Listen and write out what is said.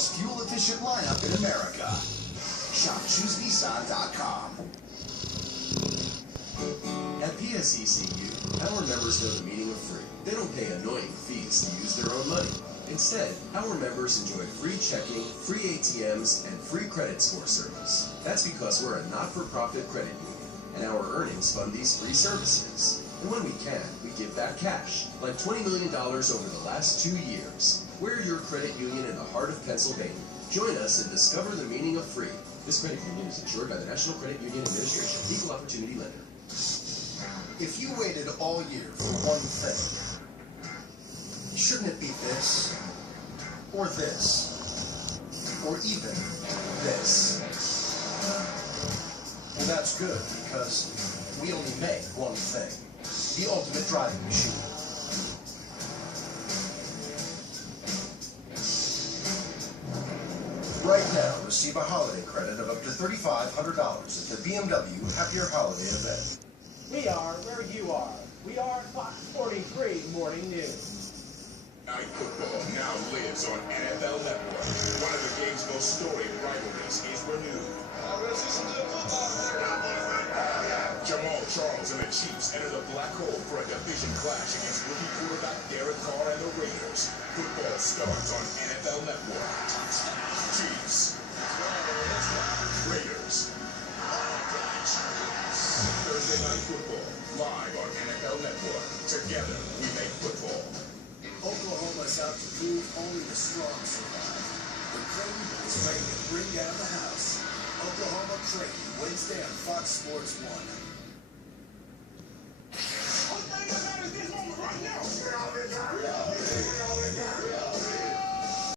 most fuel-efficient lineup in America. Shop ChooseNissan.com. At PSECU, our members know the meaning of free. They don't pay annoying fees to use their own money. Instead, our members enjoy free checking, free ATMs, and free credit score service. That's because we're a not-for-profit credit union, and our earnings fund these free services. And when we can, we give back cash, like $20 million over the last 2 years. We're your credit union in the heart of Pennsylvania. Join us and discover the meaning of free. This credit union is insured by the National Credit Union Administration, Equal Opportunity Lender. If you waited all year for one thing, shouldn't it be this, or this, or even this? Well, that's good, because we only make one thing, the ultimate driving machine. Right now, receive a holiday credit of up to $3,500 at the BMW Happier Holiday event. We are where you are. We are Fox 43 Morning News. Night football now lives on NFL Network. One of the game's most storied rivalries is renewed. Jamal Charles and the Chiefs enter the black hole for a division clash against rookie quarterback Derek Carr and the Raiders. Football starts on NFL Network. Chiefs. Raiders. Thursday Night Football, live on NFL Network. Together, we make football. Oklahoma's out to prove only the strong survive. The Creighton is ready to bring down the house. Oklahoma Creighton, Wednesday on Fox Sports 1.